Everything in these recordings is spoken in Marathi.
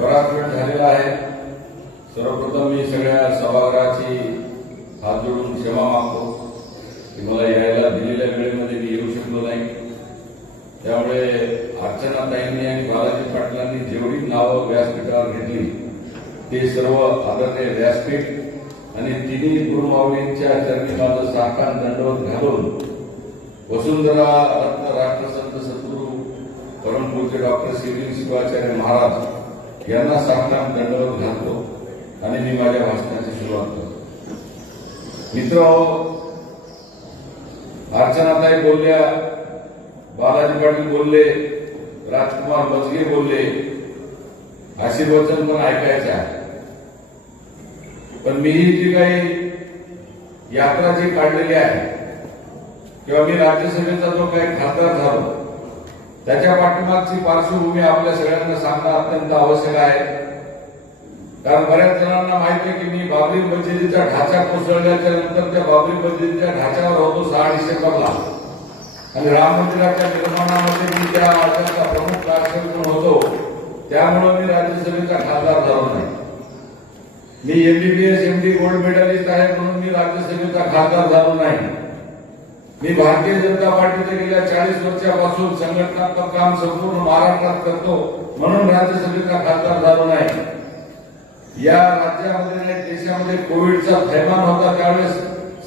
बराच वेळ झालेला आहे. सर्वप्रथम मी सगळ्या सभागृहाची हात जोडून क्षमा मागतो. की मला यायला दिलेल्या वेळेमध्ये मी येऊ शकलो नाही. त्यामुळे अर्चनाताईंनी आणि बालाजी पाटलांनी जेवढी नावं व्यासपीठावर घेतली ते सर्व आदरणीय व्यासपीठ आणि तिन्ही गुरुमाऊलींच्या चरणी माझं साकान दंडवत घालून वसुंधरा रत्न परमपूरचे डॉक्टर श्री शिवाचार्य महाराज यांना साष्टांग दंडवत घालतो आणि मी माझ्या भाषणाची सुरुवात करतो. मित्र अर्चनाताई बोलल्या बालाजी पाटील बोलले राजकुमार बजगे बोलले आशीर्वचन पण ऐकायचे आहे. पण मी ही जी काही यात्रा जी काढलेली आहे किंवा मी राज्यसभेचा जो काही खासदार झालो त्याच्या पाठीमागची पार्श्वभूमी आपल्या सगळ्यांना सांगणं अत्यंत आवश्यक आहे. कारण बऱ्याच जणांना माहिती आहे की मी बाबरी मस्जिदीचा ढाचा कोसळल्याच्या नंतर त्या बाबरी मस्जिदीच्या ढाच्यावर होतो सहा डिसेंबरला. आणि राम मंदिराच्या निर्माणामध्ये मी त्या राज्याचा प्रमुख कार्यक्रम होतो. त्यामुळे मी राज्यसभेचा खासदार झालो नाही. मी एमबीबीएस एमडी गोल्ड मेडलिस्ट आहे म्हणून मी राज्यसभेचा खासदार झालो नाही. मी भारतीय जनता पार्टीचे गेल्या चाळीस वर्षापासून संघटनात्मक काम संपूर्ण महाराष्ट्रात करतो म्हणून राज्यसभेचा खासदार झालो नाही. या राज्यामध्ये देशामध्ये कोविडचा थैमान होता त्यावेळेस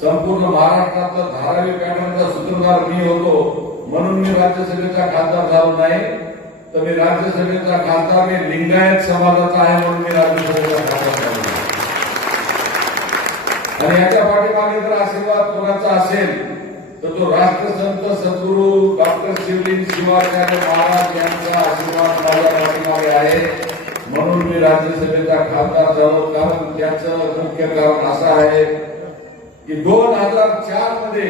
संपूर्ण महाराष्ट्रातला धारावी पॅटर्नचा सूत्रधार मी होतो म्हणून मी राज्यसभेचा खासदार झालो नाही. तर मी राज्यसभेचा खासदार मी लिंगायत समाजाचा आहे म्हणून मी राज्यसभेचा खासदार झालो आणि याच्या पाठीमागे जर आशीर्वाद कोणाचा असेल तर तो राष्ट्रसंत सद्गुरू डॉक्टर शिवलिंग शिवाचार्य महाराज यांचा आशीर्वाद माझ्या पाठीमागे आहे. म्हणून मी राज्यसभेचा खासदार झालो. कारण त्याचं मुख्य कारण असं आहे की दोन हजार चारमध्ये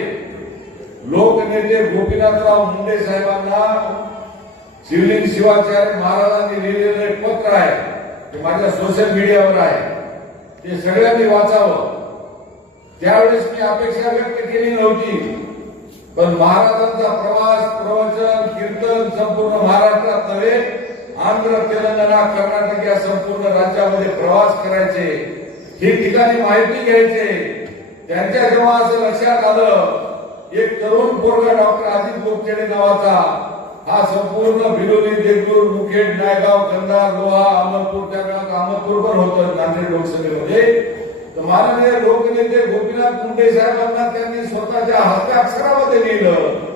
लोकनेते गोपीनाथराव मुंडे साहेबांना शिवलिंग शिवाचार्य महाराजांनी लिहिलेलं एक पत्र आहे. ते माझ्या सोशल मीडियावर आहे. ते सगळ्यांनी वाचावं. त्यावेळेस मी अपेक्षा व्यक्त केली नव्हती. पण महाराजांचा प्रवास प्रवचन कीर्तन संपूर्ण महाराष्ट्रात नव्हे आंध्र तेलंगणा कर्नाटक या संपूर्ण राज्यामध्ये प्रवास करायचे. हे ठिकाणी माहिती घ्यायचे. त्यांच्या जेव्हा असं लक्षात आलं एक तरुण पोरगा डॉक्टर अजित गोपचेडे नावाचा हा संपूर्ण भिलोली देगलूर मुखेड नायगाव कंधार लोहा अहमदपूर त्या काळात अहमदपूर पण होतं नांदेड लोकसभेमध्ये. माननीय लोकनेते गोपीनाथ मुंडे साहेबांना त्यांनी स्वतःच्या हस्ते अक्षरामध्ये लिहिलं.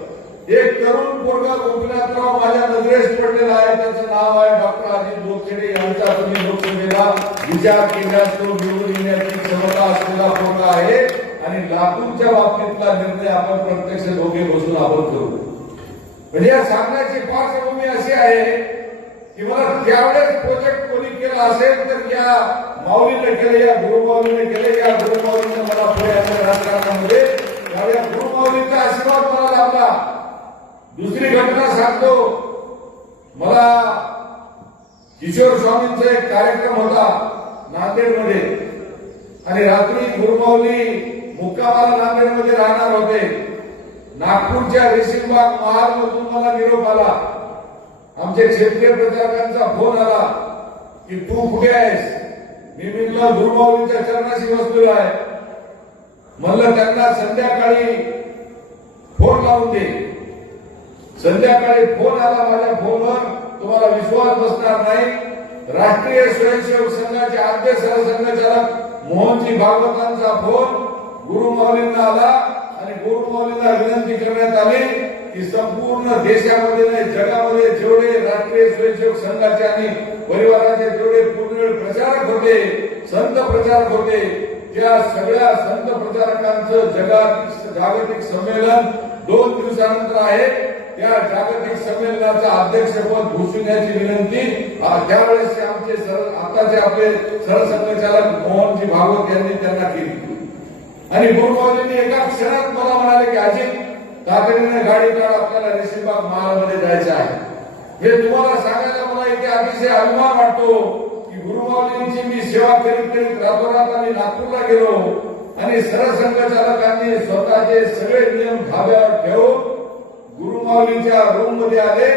एक तरुण पोरगा गोपीनाथराव माझ्या नजरेस पडलेला आहे. त्याचं नाव आहे डॉक्टर अजित गोपछेडे यांचा तुम्ही लोकसभेला विचार केल्यास तो निवडून येण्याची क्षमता असलेला पोरगा आहे. आणि लातूरच्या बाबतीतला निर्णय आपण प्रत्यक्ष दोघे बसून आपण करू. म्हणजे या सांगण्याची पार्श्वभूमी अशी आहे की मला त्यावेळेस प्रोजेक्ट कोणी केला असेल तर या माऊलीने केले या गुरुमाऊलीने केले या गुरुमाऊलीने मला पुढे आपल्या राजकारणामध्ये त्यावेळी या गुरुमाऊलीचा आशीर्वाद मला लाभला दुसरी घटना सांगतो. मला किशोर स्वामींचा एक कार्यक्रम होता नांदेडमध्ये. आणि रात्री गुरुमाऊली मुक्कामाला नांदेडमध्ये राहणार होते. नागपूरच्या रेशीमबाग महालमधून मला निरोप आला. आमच्या क्षेत्रीय प्रचारकांचा फोन आला की तू कुठे आहेस? मी म्हटलं गुरुमाऊलीच्या चरणाशी बसलेलो आहे. म्हणलं त्यांना संध्याकाळी फोन लावून दे. संध्याकाळी फोन आला माझ्या फोनवर तुम्हाला विश्वास बसणार नाही. राष्ट्रीय स्वयंसेवक संघाचे आद्य सरसंघचालक मोहनजी भागवतांचा फोन गुरुमाऊलींना आला आणि गुरुमाऊलींना विनंती करण्यात आली की संपूर्ण देशामध्ये नाही जगामध्ये जेवढे राष्ट्रीय स्वयंसेवक संघाचे आणि परिवाराचे जेवढे पूर्ण प्रचारक होते संत प्रचारक होते. त्या सगळ्या संत प्रचारकांचं जगात जागतिक संमेलन दोन दिवसानंतर आहे. त्या जागतिक संमेलनाचं अध्यक्षपद घोषण्याची विनंती. त्यावेळेस आमचे सर आताचे आपले सरसंघचालक मोहनजी भागवत यांनी त्यांना केली. आणि गुरुमाऊलींनी एका क्षणात मला म्हणाले की अजित तातडीने गाडी काढ आपल्याला रेशीमबाग महालामध्ये जायचं आहे. हे तुम्हाला सांगायला मला इथे अतिशय अभिमान वाटतो. गुरुमाऊलींची मी सेवा करीत करीत रातोरात आम्ही नागपूरला गेलो आणि सरसंघचालकांनी स्वतःचे सगळे नियम धाब्यावर ठेवून गुरुमाऊलींच्या रूममध्ये आले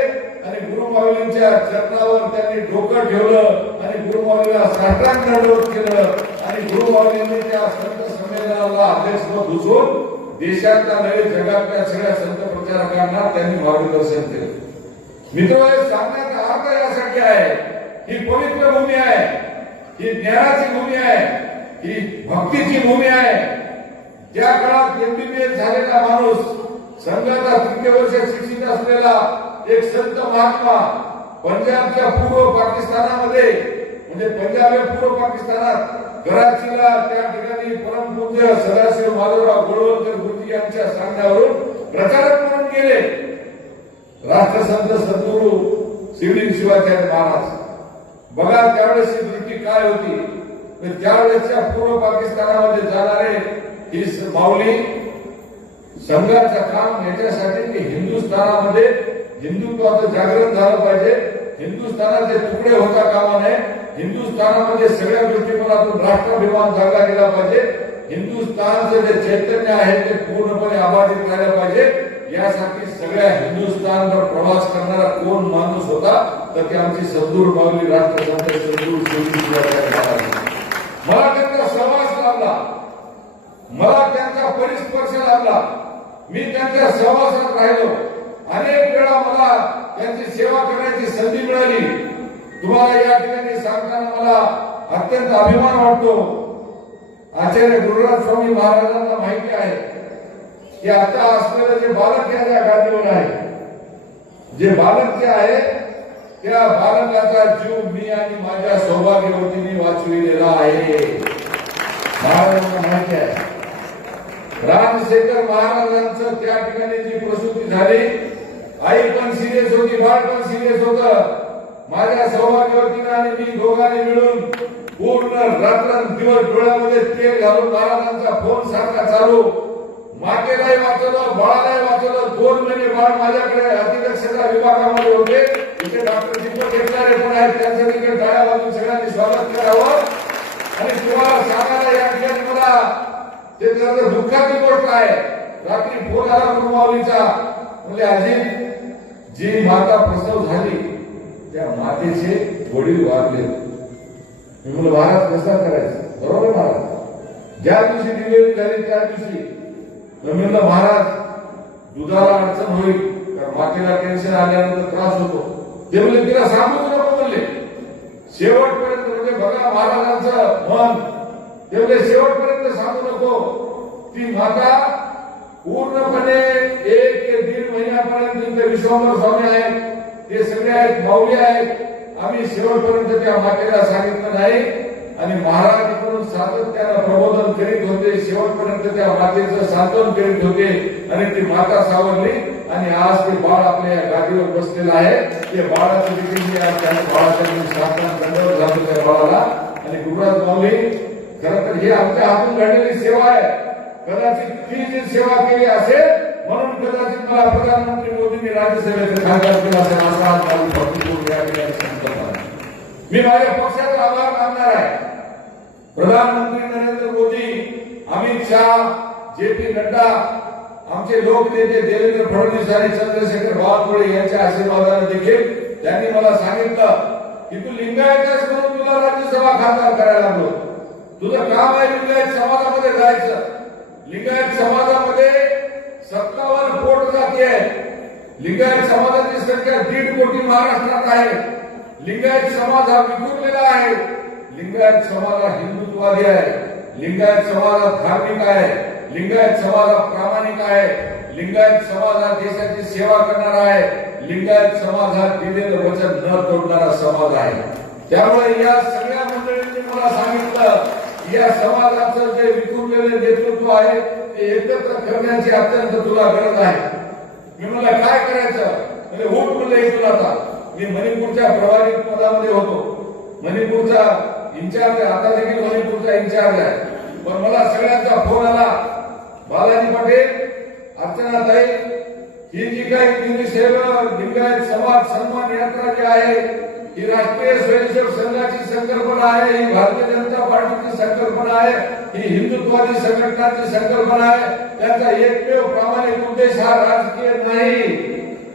आणि गुरुमाऊलींच्या चरणावर त्यांनी डोकं ठेवलं आणि गुरुमाऊलीला साष्टांग दंडवत केलं आणि गुरुमाऊलींनी त्या संत संमेलनाला अध्यक्षपद घुसून देशातल्या नव्हे जगातल्या सगळ्या संत प्रचारकांना त्यांनी मार्गदर्शन केलं. मित्र सांगण्याचा अर्थ यासाठी आहे. ही पवित्र भूमी आहे. ही ज्ञानाची भूमी आहे. ही भक्तीची भूमी आहे. ज्या काळात एमबीबीएस झालेला माणूस संघाचा तृतीय वर्ष शिक्षित असलेला एक संत महात्मा म्हणजे पंजाबच्या पूर्व पाकिस्तानामध्ये म्हणजे पंजाब हे पूर्व पाकिस्तानात कराचीला त्या ठिकाणी परमपूज्य सदाशिव माधवराव गोळवलकर गुरुजी यांच्या सांगण्यावरून प्रचारक म्हणून गेले. राष्ट्रसंत सद्गुरू शिवलिंग शिवाचार्य महाराज. बघा त्यावेळेसची वृत्ती काय होती? तर त्यावेळेसच्या पूर्व पाकिस्तानामध्ये जाणारे ही माऊली संघाचं काम याच्यासाठी की हिंदुस्थानामध्ये हिंदुत्वाचं जागरण झालं पाहिजे. हिंदुस्थानाचे तुकडे होता कामा नये. हिंदुस्थानामध्ये सगळ्या दृष्टिकोनातून राष्ट्राभिमान जागा गेला पाहिजे. हिंदुस्थानचं जे चैतन्य आहे ते पूर्णपणे अबाधित झालं पाहिजे. यासाठी सगळ्या हिंदुस्थानवर प्रवास करणारा कोण माणूस होता तर ते आमची सद्गुरू माऊली राष्ट्रसंत सद्गुरू मला त्यांचा सहवास लाभला. मला त्यांचा परिस्पर्श लाभला. मी त्यांच्या सहवासात राहिलो. अनेक वेळा मला त्यांची सेवा करण्याची संधी मिळाली. तुम्हाला या ठिकाणी सांगताना मला अत्यंत अभिमान वाटतो. आचार्य गुरुराज स्वामी महाराजांना माहिती आहे की आता असलेलं जे बालक या त्या गादीवर आहे. जे बालक जे आहे त्या बालकाचा जीव मी आणि माझ्या सौभाग्यवतीने वाचविलेला आहे. महाराजांना माहिती आहे. रामशेखर महाराजांचं त्या ठिकाणी जी प्रसूती झाली आई पण सिरियस होती बाळ पण सिरियस होत. माझ्या सौभाग्यवतीनं आणि मी दोघांनी मिळून पूर्ण रात्र दिवस डोळ्यामध्ये तेल घालून महाराजांचा फोन सारखा चालू. मातेलाही वाचवलं बाळालाही वाचवलं दोन महिने बाळ माझ्याकडे अतिदक्षता विभागामध्ये होते. इथे डॉक्टर दीपक घेतणारे पण आहेत त्यांचं तिकडे टाळ्या वाजून सगळ्यांनी स्वागत करावं. आणि तुम्हाला सांगायला या ठिकाणी मला ते जरा दुःखाची गोष्ट आहे रात्री फोन आला गुरुमाऊलीचा. म्हणजे आजी जी माता प्रसव झाली त्या मातेचे वडील वारले. मी म्हणलं महाराज कसा करायचं. बरोबर महाराज. ज्या दिवशी डिलिव्हरी झाली त्या दिवशी तर मी म्हणलं महाराज दुधाला अडचण होईल कारण मातेला टेन्शन आल्यानंतर त्रास होतो. ते म्हणले तिला सांगू नको म्हणले. शेवटपर्यंत म्हणजे बघा महाराजांचं मन. ते म्हणजे शेवटपर्यंत सांगू नको. ती माता पूर्णपणे एक ते दीड महिन्यापर्यंत इथे विश्वंभर स्वामी आहेत. ते सगळे आहेत माऊली आहेत. आम्ही शेवटपर्यंत त्या मातेला सांगितलं नाही. आणि महाराज सातत्यानं प्रबोधन करीत होते. शेवटपर्यंत त्या मातेचं सांत्वन करीत होते. आणि ती माता सावरली आणि आज ते बाळ आपल्या या गादीवर बसलेलं आहे. ते बाळाचं देखील मी आज त्या बाळाच्या मी सांत्वन दंडवत त्या बाळाला. आणि गुरुराज माऊली खरं तर ही आमच्या हातून घडलेली सेवा आहे. कदाचित ती जी सेवा केली असेल म्हणून कदाचित मला प्रधानमंत्री मोदींनी राज्यसभेचे खासदार केला असेल असा आज माझी भक्तीपूर्ण या ठिकाणी मी माझ्या पक्षाचा आभार मानणार आहे. प्रधानमंत्री नरेंद्र मोदी अमित शाह जे पी नड्डा आमचे लोकनेते देवेंद्र फडणवीस आणि चंद्रशेखर बावनकुळे यांच्या आशीर्वादाने देखील त्यांनी मला सांगितलं की तू लिंगायतच म्हणून तुला राज्यसभा खासदार करायला लागलो. तुझं काम आहे लिंगायत समाजामध्ये जायचं. लिंगायत समाजामध्ये सत्तावन्न कोट जाती आहे लिंगायत समाजाची संख्या दीड कोटी महाराष्ट्रात आहे. लिंगायत समाज हा विखुरलेला आहे. लिंगायत समाज हा हिंदुत्ववादी आहे. लिंगायत समाज हा धार्मिक आहे. लिंगायत समाज हा प्रामाणिक आहे. लिंगायत समाज हा देशाची सेवा करणारा आहे. लिंगायत समाज हा दिलेलं वचन न तोडणारा समाज आहे. त्यामुळे या सगळ्या मंडळींनी मला सांगितलं या समाजाचं जे विखुरलेले नेतृत्व आहे ते एकत्र करण्याची अत्यंत तुला गरज आहे. मी म्हणलं काय करायचं? म्हणजे उठ म्हणलं इथून आता. मी मणिपूरच्या प्रभारी पदामध्ये होतो. मणिपूरचा इन्चार्ज आहे. आता देखील मणिपूरचा इन्चार्ज आहे. पण मला सगळ्यांचा फोन आला. बालाजी पटेल अर्चना ताई ही जी काही हिंदी सेवा लिंगायत समाज सन्मान यात्रा जी आहे ही राष्ट्रीय स्वयंसेवक संघाची संकल्पना आहे ही भारतीय जनता पार्टीची संकल्पना आहे ही हिंदुत्वादी संघटनाची संकल्पना आहे. त्यांचा एकमेव प्रामाणिक उद्देश हा राजकीय नाही.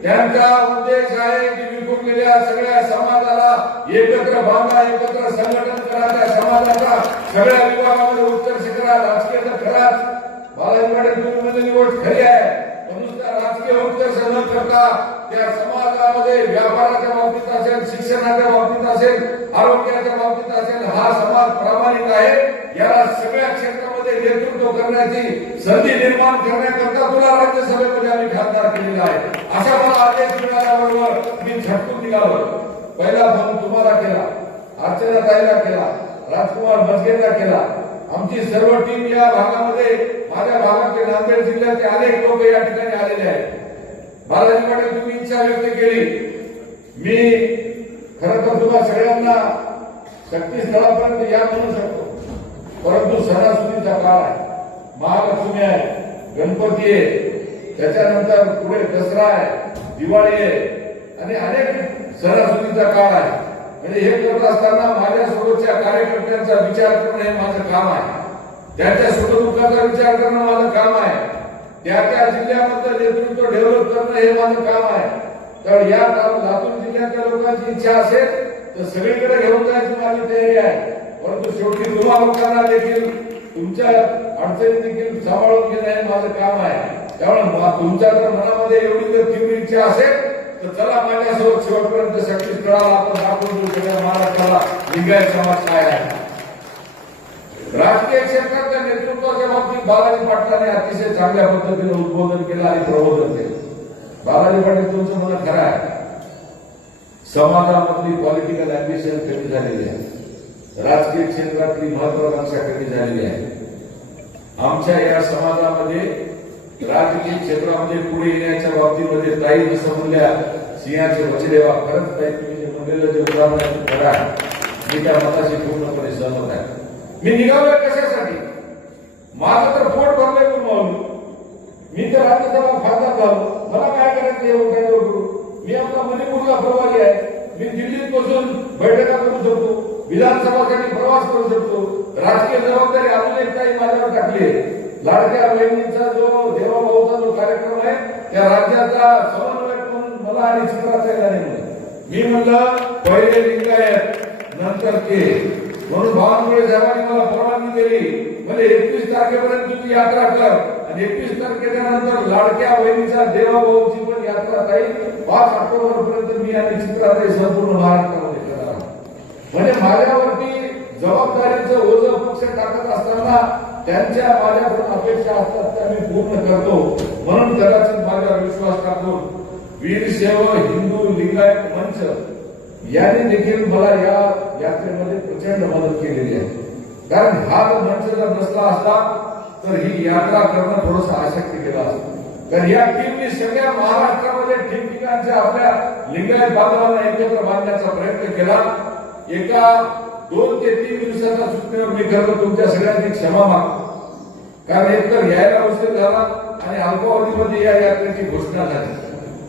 त्यांचा उद्देश आहे की विखुरलेल्या सगळ्या समाजाला एकत्र बांधा एकत्र संघटना करा समाजाच्या सगळ्या विभागामध्ये उत्कर्ष शिखरा राजकीय खराच बालाजी तुम्ही निवड खरी आहे. नुसता राजकीय उत्कर्ष न करता त्या समाजामध्ये व्यापाराच्या बाबतीत असेल शिक्षणाच्या बाबतीत असेल आरोग्याच्या बाबतीत असेल हा समाज प्रामाणिक आहे. याला सगळ्या क्षेत्रामध्ये नेतृत्व करण्याची संधी निर्माण करण्याकरता तुला राज्यसभेमध्ये आम्ही खासदार केलेला आहे. असा मला आदेश मिळाल्याबरोबर मी झटकून निघालो. पहिला फोन तुम्हाला केला. अर्चना ताईला केला राजकुमार मजगेंना केला. आमची सर्व टीम या भागामध्ये माझ्या भागाचे नांदेड जिल्ह्याचे अनेक लोक या ठिकाणी आलेले आहेत. बालाजी पाटील तुम्ही इच्छा व्यक्त केली. मी खरं तर तुम्हाला सगळ्यांना शक्ती स्थळापर्यंत या म्हणू शकतो. परंतु सणासुदीचा काळ आहे. महालक्ष्मी आहे गणपती आहे त्याच्यानंतर पुढे दसरा आहे दिवाळी आहे आणि अनेक सणासुदीचा काळ आहे. आणि हे करत असताना माझ्या सोबतच्या कार्यकर्त्यांचा विचार करणं हे माझं काम आहे. त्यांच्या सुखदुःखाचा विचार करणं माझं काम आहे. त्या त्या जिल्ह्यामधलं नेतृत्व डेव्हलप करणं हे माझं काम आहे. तर या लातूर जिल्ह्यातल्या लोकांची इच्छा असेल तर सगळीकडे घेऊन जायची माझी तयारी आहे. परंतु शेवटी तुम्हा लोकांना देखील तुमच्या अडचणी देखील सांभाळून घेणं हे माझं काम आहे. त्यामुळे तुमच्या जर मनामध्ये एवढी जर तीव्र इच्छा असेल तर चला माझ्यासोबत शेवटपर्यंत शक्ती स्थळाला आपण दाखवून देऊ सगळ्या महाराष्ट्राला लिंगायत समाज काय आहे राजकीय क्षेत्राच्या नेतृत्वाच्या बाबतीत बालाजी पाटलांनी अतिशय चांगल्या पद्धतीने उद्बोधन केलं आणि प्रबोधन केलं. बालाजी पाटील तुमचं म्हणणं खरं आहे. समाजामधली पॉलिटिकल अँबिशन कमी झालेली आहे. राजकीय क्षेत्रातली महत्वाकांक्षा कमी झालेली आहे. आमच्या या समाजामध्ये राजकीय क्षेत्रामध्ये पुढे येण्याच्या बाबतीमध्ये ताई जसं म्हणल्या सिंहाचे वचदेवा खरंच ताई तुम्ही जे म्हणलेलं जे उदाहरण आहे खरं आहे. मी त्या मताशी पूर्णपणे सहमत आहे. मी निघालोय कशासाठी? माझं तर पोट भरलंय म्हणून मी तर राज्यसभा खासदार झालो. मला काय करायचं हे उठायचं करू मी आपला मणिपूरला प्रवासी आहे. मी दिल्लीत बसून बैठका करू शकतो. विधानसभासाठी प्रवास करू शकतो. राजकीय जबाबदारी अजून एक काही माझ्यावर टाकली आहे. लाडक्या बहिणींचा जो देवाभाऊचा जो कार्यक्रम आहे त्या राज्याचा समन्वय म्हणून मला आणि चित्राचा येणार नाही मी म्हणलं पहिले लिंगायत नंतर ते. म्हणून भावांमुळे साहेबांनी मला परवानगी दिली. म्हणजे एकवीस तारखेपर्यंत तुम्ही यात्रा कर. आणि एकवीस तारखेच्या नंतर लाडक्या बहिणीचा देवाभाऊची पण यात्रा जाईल पाच ऑक्टोबर पर्यंत मी आणि चित्राचा संपूर्ण महाराष्ट्रामध्ये करणार म्हणजे माझ्यावरती जबाबदारीचं ओझं पक्ष टाकत असताना त्यांच्या माझ्याकडून अपेक्षा असतात त्या मी पूर्ण करतो. म्हणून कदाचित माझ्यावर विश्वास टाकून वीरशैव हिंदू लिंगायत मंच यांनी देखील मला या यात्रेमध्ये प्रचंड मदत केलेली आहे. कारण हा जर मंच जर नसला असता तर ही यात्रा करणं थोडंसं अशक्य केलं असतं. कारण या टीमने सगळ्या महाराष्ट्रामध्ये ठिकठिकाणच्या आपल्या लिंगायत बांधवांना एकत्र बांधण्याचा प्रयत्न केला. एका दोन ते तीन दिवसाचा सुट्टीवर मी खरं तुमच्या सगळ्यांची क्षमा मागतो. कारण एकतर यायला उशीर झाला आणि अल्पावधीमध्ये या यात्रेची घोषणा झाली.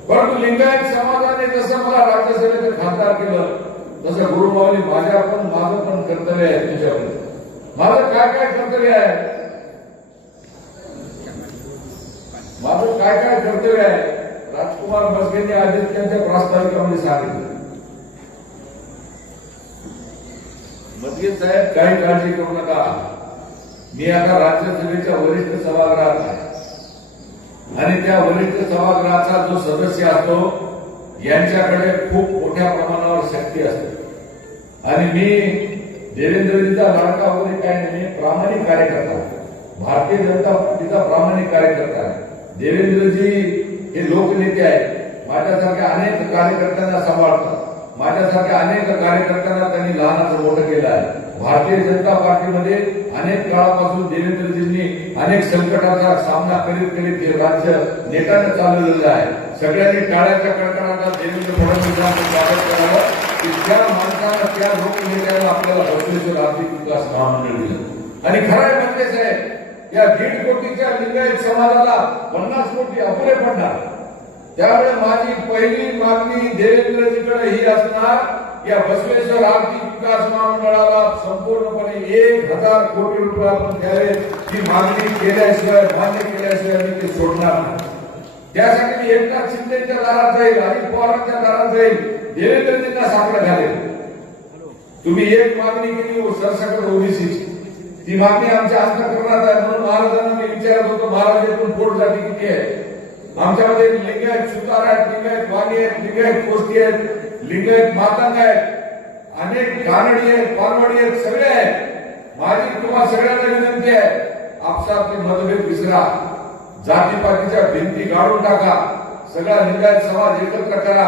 परंतु लिंगायत समाजाने जसं मला राज्यसभेचं खासदार केलं तसं गुरुभावनी माझ्या पण माझं पण कर्तव्य आहे तुझ्याकडे माझं काय काय कर्तव्य आहे? माझं काय काय कर्तव्य आहे? राजकुमार बसगेंनी आधी त्यांच्या प्रास्ताविकामध्ये सांगितलं. मस्जिद साहेब काही काळजी करू नका. मी आता राज्यसभेच्या वरिष्ठ सभागृहात आहे. आणि त्या वरिष्ठ सभागृहाचा जो सदस्य असतो यांच्याकडे खूप मोठ्या प्रमाणावर शक्ती असते. आणि मी देवेंद्रजीचा लाडका वगैरे काय नाही प्रामाणिक कार्यकर्ता. भारतीय जनता पार्टीचा प्रामाणिक कार्यकर्ता आहे. देवेंद्रजी हे लोकनेते आहेत. माझ्यासारख्या अनेक कार्यकर्त्यांना सांभाळतात. माझ्यासारख्या अनेक कार्यकर्त्यांना त्यांनी लहानाचं मोठं भारतीय जनता पार्टीमध्ये अनेक काळापासून देवेंद्रजींनी अनेक संकटाचा सामना करीत करीत हे राज्य नेटाने चालवलेलं आहे. सगळ्यांनी टाळ्याच्या कडकडाटात देवेंद्र फडणवीसांचं स्वागत करावं. की त्या माणसाला त्या लोकनेत्याला आपल्याला बसवेश्वर आर्थिक विकास महामंडळ दिलं. आणि खरं आहे म्हणजे साहेब या दीड कोटीच्या लिंगायत समाजाला पन्नास कोटी अपुरे पडणार. त्यामुळे माझी पहिली मागणी देवेंद्रजीकडे ही असणार. या बसवेश्वर आर्थिक विकास महामंडळाला संपूर्णपणे एक हजार कोटी रुपये आपण द्यावे ही मागणी केल्याशिवाय मान्य केल्याशिवाय मी ते सोडणार नाही. त्यासाठी मी एकनाथ शिंदेच्या दारात जाईल अजित पवारांच्या दारात जाईल देवेंद्रजींना साकडं घालेल. तुम्ही एक मागणी केली सरसकट ओबीसीची ती मागणी आमच्या अंतकरणात आहे म्हणून महाराजांना मी विचारत होतो महाराज एकूण पोट जाती किती आहे? आमच्यामध्ये लिंगायत सुतार आहेत लिंगायत वाणी आहेत लिंगायत कोष्टी आहेत लिंगायत मातंग आहेत अनेक गानडी आहेत पानवडी आहेत सगळे आहेत. माझी तुम्हाला सगळ्यांना विनंती आहे आपसातले मतभेद विसरा. जातीपातीच्या भिंती गाडून टाका. सगळा लिंगायत समाज एकत्र करा.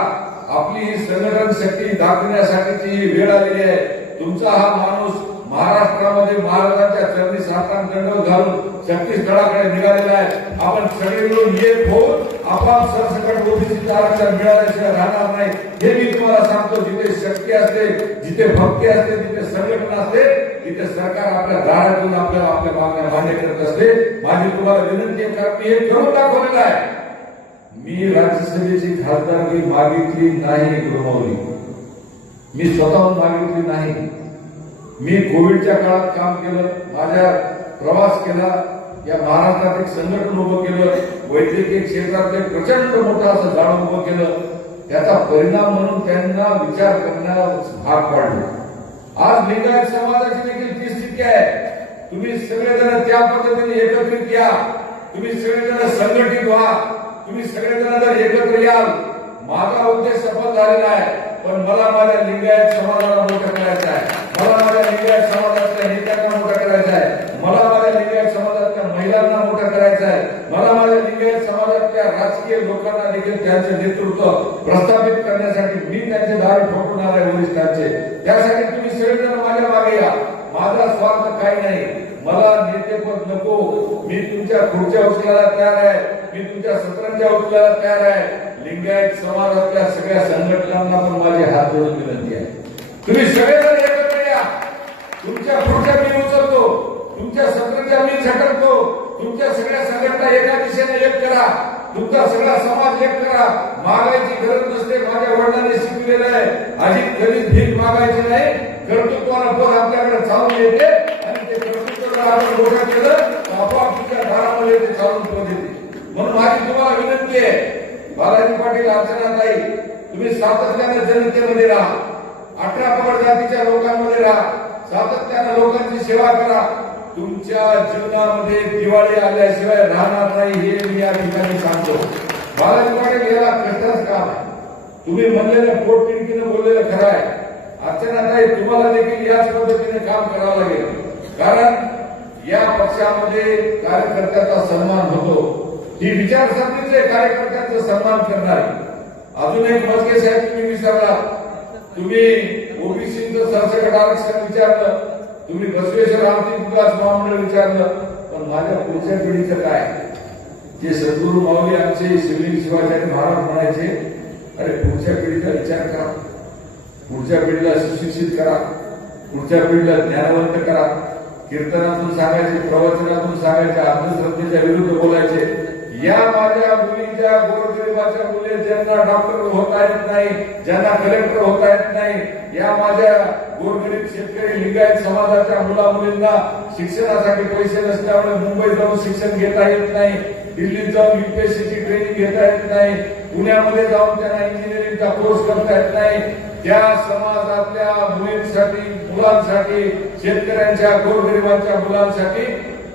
आपली ही संघटन शक्ती दाखवण्यासाठीची ही वेळ आलेली आहे. तुमचा हा माणूस महाराष्ट्रामध्ये महाराजांच्या चरणी साष्टांग दंड घालून छत्तीसगडाकडे निघालेला आहे. आपण सगळे मिळून एक होऊन आपण सरसकट ओबीसी आरक्षण मिळाल्याशिवाय राहणार नाही. हे मी तुम्हाला सांगतो जिथे शक्य असते जिथे भक्ती असते जिथे संघटना असते तिथे सरकार आपल्या दारातून आपल्याला आपल्या मागण्या मान्य करत असते. माझी तुम्हाला विनंती आहे कारण मी हे करून दाखवलेलं आहे. मी राज्यसभेची खासदारकी मागितली नाही गृहमौली मी स्वतःहून मागितली नाही. मी कोविडच्या काळात काम केलं माझ्या प्रवास केला या महाराष्ट्रात एक संघटन उभं केलं वैद्यकीय क्षेत्रात एक प्रचंड मोठं असं झाड उभं केलं त्याचा परिणाम म्हणून त्यांना विचार करण्यास भाग पाडलं. आज लिंगायत समाजाची देखील ती स्थिती आहे. तुम्ही सगळेजण त्या पद्धतीने एकत्रित या. तुम्ही सगळेजण संघटित व्हा. तुम्ही सगळेजण जर एकत्र याल माझा उद्देश सफल झालेला आहे पण मला माझ्या लिंगायत समाजाला मोठं करायचं आहे. मला माझ्या लिंगायत समाजातल्या नेत्यांना मोठं करायचं आहे मला माझ्या लिंगायत समाजातल्या महिलांना मोठं करायचं आहे मला माझ्या लिंगायत समाजातल्या राजकीय लोकांना देखील त्यांचे नेतृत्व प्रस्थापित करण्यासाठी मी त्यांचे दार ठोकणार आहे वरिष्ठांचे त्यासाठी तुम्ही सगळेजण माझ्या मागे या माझा स्वार्थ काही नाही मला नेतेपद नको मी तुमच्या खुर्च्या उचलायला तयार आहे मी तुमच्या सत्रांच्या उचलायला तयार आहे लिंगायत समाजातल्या सगळ्या संघटनांना पण माझे हात जोडून विनंती आहे तुम्ही सगळेजण एकत्र या तुमच्या खुर्च्या मी उचलतो तुमच्या सत्रांच्या मी झटकतो तुमच्या सगळ्या संघटना एका दिशेने एक करा तुमचा सगळा समाज एक करा मागायची गरज नसते माझ्या वडिलांनी शिकलेलं आहे आधी कधीच भीक मागायची नाही कर्तृत्वानं पण आपल्याकडे चालून येते आणि ते कर्तृत्व घोषणा केलं आपोआप दारामध्ये ते चालून पण म्हणून माझी तुम्हाला विनंती आहे बालाजी पाटील अर्चनाताई तुम्ही सातत्याने जनतेमध्ये राहा. अठरा पगड जातीच्या लोकांमध्ये राहा. सातत्यानं लोकांची सेवा करा. तुमच्या जीवनामध्ये दिवाळी आल्याशिवाय राहणार नाही हे मी या ठिकाणी सांगतो. बालाजी पाटील याला कष्टच काम आहे. तुम्ही म्हणलेलं पोट तिडकीनं बोललेलं खरं आहे. अर्चनाताई तुम्हाला देखील याच पद्धतीने काम करावं लागेल. कारण या पक्षामध्ये कार्यकर्त्याचा सन्मान होतो. ही विचारसरणीचे कार्यकर्त्यांचा सन्मान करणारी. अजून एक मजके साहेब तुम्ही विचारला तुम्ही ओबीसीचं सरसकट आरक्षण विचारलं. तुम्ही बसवेश्वर आर्थिक विकास महामंडळ विचारलं. पण माझ्या पुढच्या पिढीचं काय? जे सद्गुरू माऊली आमचे शिवलिंग शिवाजी महाराज म्हणायचे अरे पुढच्या पिढीचा विचार करा. पुढच्या पिढीला सुशिक्षित करा. पुढच्या पिढीला ज्ञानवंत करा. कीर्तनातून सांगायचे प्रवचनातून सांगायचे अंधश्रद्धेच्या विरुद्ध बोलायचे. या माझ्या मुलीच्या गोरगरिबाच्या मुले ज्यांना डॉक्टर होता येत नाही ज्यांना कलेक्टर होता येत नाही या माझ्या गोरगरीब शेतकरी लिंगायत समाजाच्या मुला मुलींना शिक्षणासाठी पैसे नसल्यामुळे मुंबई जाऊन शिक्षण घेता येत नाही दिल्लीत जाऊन युपीएससीची ट्रेनिंग घेता येत नाही पुण्यामध्ये जाऊन त्यांना इंजिनिअरिंगचा कोर्स करता येत नाही. त्या समाजातल्या मुलींसाठी मुलांसाठी शेतकऱ्यांच्या गोरगरिबांच्या मुलांसाठी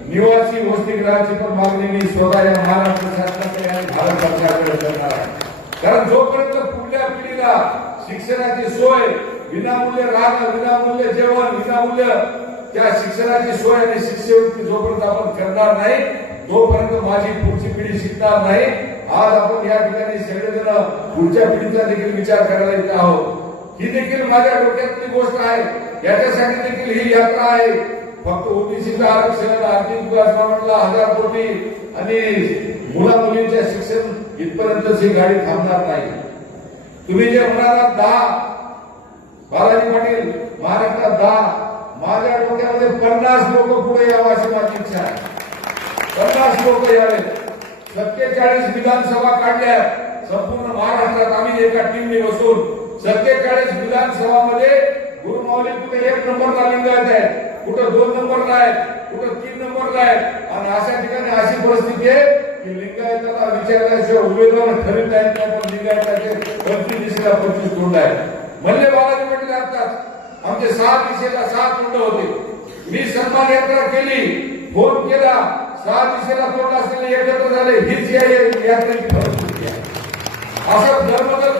निवासी वसतिगृहाची पण मागणी मी स्वतः या महाराष्ट्र शासनाकडे आणि भारत सरकारकडे करणार आहे. कारण जोपर्यंत पुढल्या पिढीला शिक्षणाची सोय विनामूल्य राहणं विनामूल्य जेवण विनामूल्य त्या शिक्षणाची सोय आणि शिष्यवृत्ती जोपर्यंत आपण करणार नाही तोपर्यंत माझी पुढची पिढी शिकणार नाही. आज आपण या ठिकाणी सगळेजण पुढच्या पिढीचा देखील विचार करायला येत आहोत. ही देखील माझ्या डोक्यातली गोष्ट आहे. याच्यासाठी देखील ही यात्रा आहे. फक्त ओबीसीचं आरक्षण आर्थिक विकास म्हणला हजार कोटी आणि मुला मुलींच्या शिक्षण इथपर्यंतच ही गाडी थांबणार नाही. तुम्ही जे म्हणाला दहा बालाजी पाटील महाराष्ट्रात दहा माझ्या डोक्यामध्ये पन्नास लोक पुढे यावं अशी माझी इच्छा आहे. पन्नास लोक यावे. सत्तेचाळीस विधानसभा काढल्या संपूर्ण महाराष्ट्रात आम्ही एका टीमने बसून सत्तेचाळीस विधानसभामध्ये गुरुमाऊली कुठे एक नंबरला लिंगायत आहे कुठं दोन नंबरला आहे कुठं तीन नंबरला आहे आणि अशा ठिकाणी अशी परिस्थिती आहे की लिंगायताला विचारल्याशिवाय उमेदवार ठरविता येत नाही पण लिंगायताचे पंचवीस दिशेला पंचवीस तोंड आहेत म्हणले बालाजी म्हटले असतात आमचे सहा दिशेला सहा तोंड होते मी सन्मान यात्रा केली फोन केला सहा दिशेला तोंड असलेले एकत्र झाले हीच या यात्रेची परिस्थिती आहे असं धर्मदल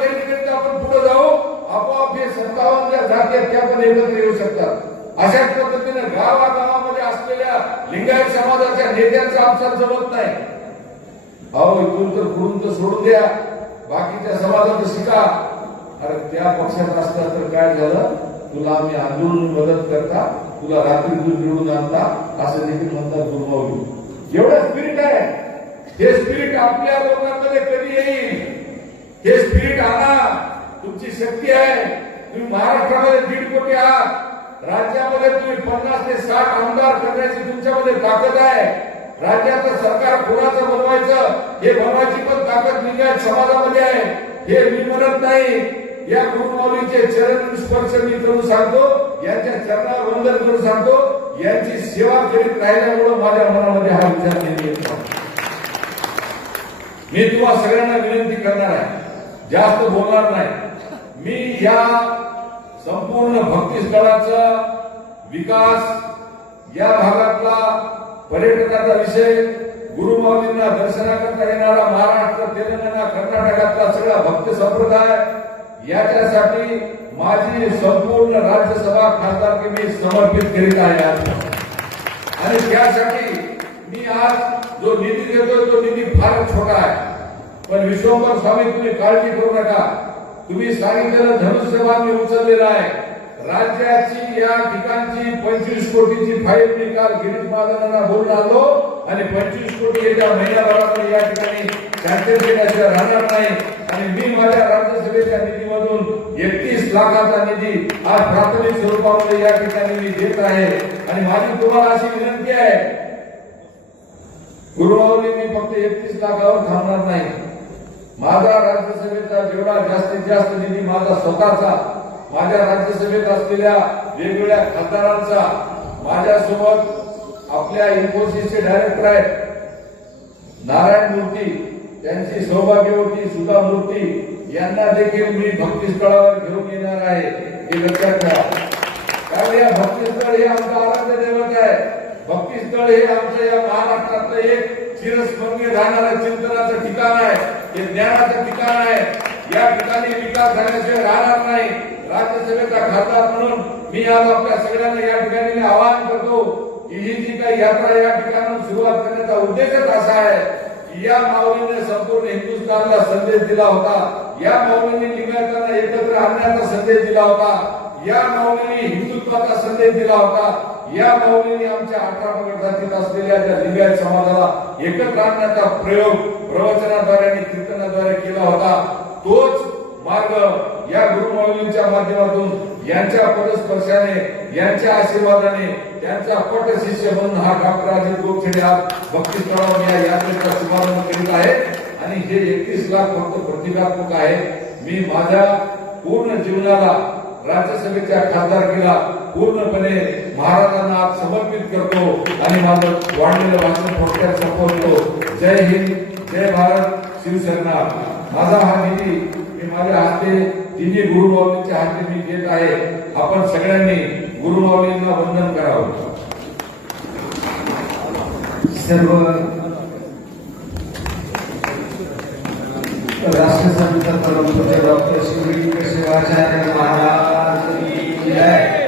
आपण पुढे जाऊ आपोआप हे सत्तावन्न ज्या जाती आहेत त्या पण एकत्र येऊ शकतात. अशाच पद्धतीने गावागावामध्ये असलेल्या लिंगायत समाजाच्या नेत्यांचा आमचा जमत नाही. अहो इथून तर पुढून तर सोडून द्या. बाकीच्या समाजात शिका. अरे त्या पक्षात असतात तर काय झालं? तुला आम्ही आंदोलन मदत करता तुला रात्री दूध निवडून आणता असं देखील म्हणतात गुरुमावली एवढं स्पिरिट आहे. हे स्पिरिट आपल्या लोकांमध्ये कधी येईल? हे स्पिरिट आणा. तुमची शक्ती आहे. तुम्ही महाराष्ट्रामध्ये दीड कोटी आहात. राज्यामध्ये तुम्ही पन्नास ते साठ आमदार करण्याची तुमच्यामध्ये ताकद आहे. राज्याचं सरकार कोणाचं बनवायचं हे बनवायची पण ताकद लिंगायत समाजामध्ये आहे. हे मी म्हणत नाही. या गुरुमाऊलीचे चरण स्पर्श मी करून सांगतो. यांच्या चरणावर वंदन करून सांगतो. यांची सेवा करीत राहिल्यामुळे माझ्या मनामध्ये हा विचार नेहमी येतो मी तुम्हाला सगळ्यांना विनंती करणार आहे. जास्त बोलणार नाही. मी या संपूर्ण भक्तीस्थळाचा विकास या भागातला पर्यटकाचा विषय गुरुमाऊलींना दर्शनाकरता येणारा महाराष्ट्र तेलंगणा कर्नाटकातला सगळा भक्त संप्रदाय याच्यासाठी माझी संपूर्ण राज्यसभा खासदारकी मी समर्पित करीत आहे आज. आणि त्यासाठी मी आज जो निधी देतोय तो निधी फार छोटा आहे पण विश्वंभर स्वामी तुम्ही काळजी करू नका तुम्ही सांगितलेलं धनुष्यबाण मी उचललेला आहे. राज्याची या ठिकाणची पंचवीस कोटीची फाईल मी काल गिरीश महाजनांना बोलून आलो आणि पंचवीस कोटी येत्या महिन्याभरात या ठिकाणी राहणार नाही. आणि मी माझ्या राज्यसभेच्या निधीमधून एकतीस लाखाचा निधी आज प्राथमिक स्वरूपामध्ये या ठिकाणी मी देत आहे. आणि माझी तुम्हाला अशी विनंती आहे गुरुवारी मी फक्त एकतीस लाखावर थांबणार नाही. माझा राज्यसभेचा जेवढा जास्तीत जास्त निधी माझा स्वतःचा माझ्या राज्यसभेत असलेल्या वेगवेगळ्या खासदारांचा माझ्यासोबत आपल्या इन्फोसिसचे डायरेक्टर आहेत. नारायण मूर्ती त्यांची सौभाग्यवती सुधा मूर्ती यांना देखील मी भक्तीस्थळावर घेऊन येणार आहे. हे लक्षात घ्या कारण या भक्तीस्थळ हे आमचं आराध्य देव आहे हे आमच्या या महाराष्ट्रातलं एक चिरस्मरणीय राहणारं चिंतनाचं ठिकाण आहे. हे ज्ञानाचं ठिकाण आहे. या ठिकाणी विकास झाल्याशिवाय राहणार नाही. राज्यसभेचा खासदार म्हणून मी आज आपल्या सगळ्यांना या ठिकाणी मी आवाहन करतो की ही जी काही यात्रा या ठिकाणून सुरुवात करण्याचा उद्देशच असा आहे या माऊलीने संपूर्ण हिंदुस्थानला संदेश दिला होता. या माऊलीने लिंगायतांना एकत्र आणण्याचा संदेश दिला होता. या माऊलीने हिंदुत्वाचा संदेश दिला होता. या गौरीने आमच्या अठरा पगड जातीत असलेल्या त्या लिंगायत समाजाला एकत्र आणण्याचा प्रयोग प्रवचनाद्वारे आणि कीर्तनाद्वारे केला होता तोच मार्ग या गुरुमौलींच्या माध्यमातून यांच्या पदस्पर्शाने यांच्या आशीर्वादाने त्यांचा पट शिष्य म्हणून हा डॉक्टर अजित गोपछडे आज भक्तीस्थळावर या यात्रेचा शुभारंभ करीत आहे आणि हे एकतीस लाख फक्त प्रतिकात्मक आहे. मी माझ्या पूर्ण जीवनाला राज्यसभेच्या खासदारकीला पूर्णपणे महाराजांना आज समर्पित करतो आणि माझं वाढलेलं भाषण थोडक्यात संपवतो. जय हिंद जय भारत शिवसेना. माझा हा निधी मी माझ्या हाते तिन्ही गुरुमाऊलींच्या हाती मी घेत आहे. आपण सगळ्यांनी गुरुमाऊलींना वंदन करावं. सर्व राष्ट्रसंत परमपूज्य डॉक्टर श्री शिवाचार्य महाराज की जय.